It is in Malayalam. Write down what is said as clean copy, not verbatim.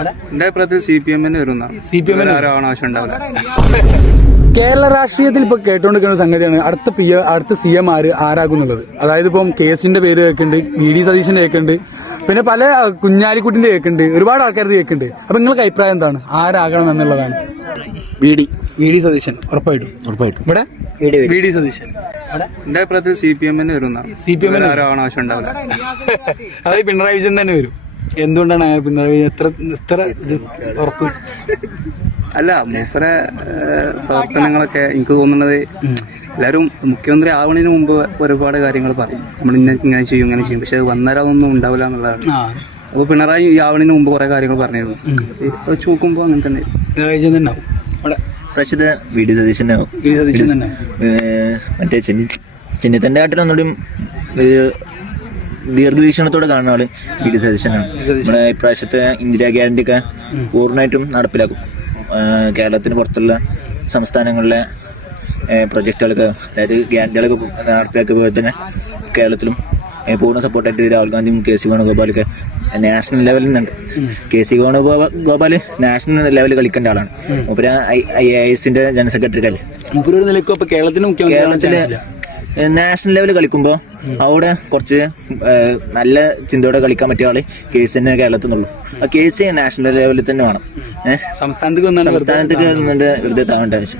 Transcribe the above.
എന്റെ അഭിപ്രായത്തിൽ CPM വരുന്ന CPM ആവശ്യം ഉണ്ടാവില്ല. കേരള രാഷ്ട്രീയത്തിൽ ഇപ്പൊ കേട്ടോണ്ടിരിക്കുന്ന സംഗതിയാണ് അടുത്ത CM ആരാകുന്നുള്ളത്. അതായത് ഇപ്പം കേസിന്റെ പേര് കേൾക്കുന്നുണ്ട്, VD സതീശന്റെ കേൾക്കുന്നുണ്ട്, പിന്നെ പല കുഞ്ഞാലിക്കുട്ടിന്റെ കേൾക്കുന്നുണ്ട്, ഒരുപാട് ആൾക്കാരുടെ കേൾക്കുന്നുണ്ട്. അപ്പൊ നിങ്ങൾക്ക് അഭിപ്രായം എന്താണ്, ആരാകണം എന്നുള്ളതാണ്? VD സതീശൻ ഉറപ്പായിട്ടും. ഇവിടെ VD സതീശൻ. എന്റെ അഭിപ്രായത്തിൽ CPM വരുന്ന CPM ആവശ്യം ഉണ്ടാവില്ല. അതായത് പിണറായി വിജയൻ തന്നെ വരും. എന്തുകൊണ്ടാണ് പിണറായി വിജയൻ എത്ര ഇത് ഉറപ്പ്? അല്ല, മൂപ്പരെ പ്രവർത്തനങ്ങളൊക്കെ എനിക്ക് തോന്നുന്നത് എല്ലാവരും മുഖ്യമന്ത്രി ആവണതിന് മുമ്പ് ഒരുപാട് കാര്യങ്ങൾ പറയും, നമ്മൾ ഇങ്ങനെ ചെയ്യും, പക്ഷെ അത് വന്നേരം അതൊന്നും ഉണ്ടാവില്ല എന്നുള്ളതാണ്. അപ്പോൾ പിണറായി ആവണതിന് മുമ്പ് കുറെ കാര്യങ്ങൾ പറഞ്ഞിരുന്നു. ഇപ്പൊ വെച്ച് നോക്കുമ്പോൾ അങ്ങനെ തന്നെ പിണറായി വിജയൻ തന്നെ ആവും. പ്രാവശ്യത്തെ VD സതീശൻ തന്നെ. മറ്റേ ചെന്നിത്തൻ്റെ ആട്ടിലൊന്നുകൂടി ദീർഘവീക്ഷണത്തോടെ കാണുന്ന ആള് VD സതീശനാണ്. നമ്മളെ ഇപ്രാവശ്യത്തെ ഇന്ദിരാ ഗ്യാരണ്ടി ഒക്കെ പൂർണ്ണമായിട്ടും നടപ്പിലാക്കും. കേരളത്തിന് പുറത്തുള്ള സംസ്ഥാനങ്ങളിലെ പ്രൊജക്റ്റുകളൊക്കെ, അതായത് ഗ്യാരണ്ടികളൊക്കെ നടപ്പിലാക്കിയ പോലെ തന്നെ കേരളത്തിലും പൂർണ്ണ സപ്പോർട്ടായിട്ട് രാഹുൽ ഗാന്ധിയും KC വേണുഗോപാലൊക്കെ നാഷണൽ ലെവലിൽ നിന്നുണ്ട്. KC വേണുഗോപാൽ നാഷണൽ ലെവലിൽ കളിക്കേണ്ട ആളാണ്. മൂപ്പര് IASന്റെ ജനറൽ സെക്രട്ടറി അല്ലേ. കേരളത്തിലെ നാഷണൽ ലെവലിൽ കളിക്കുമ്പോൾ അവിടെ കുറച്ച് നല്ല ചിന്തയോടെ കളിക്കാൻ പറ്റിയ ആള് KC തന്നെ കേരളത്തിൽ നിന്നുള്ളൂ. ആ KC നാഷണൽ ലെവലിൽ തന്നെ വേണം. സംസ്ഥാനത്തേക്ക് വെറുതെ താങ്ങേണ്ട ആവശ്യം.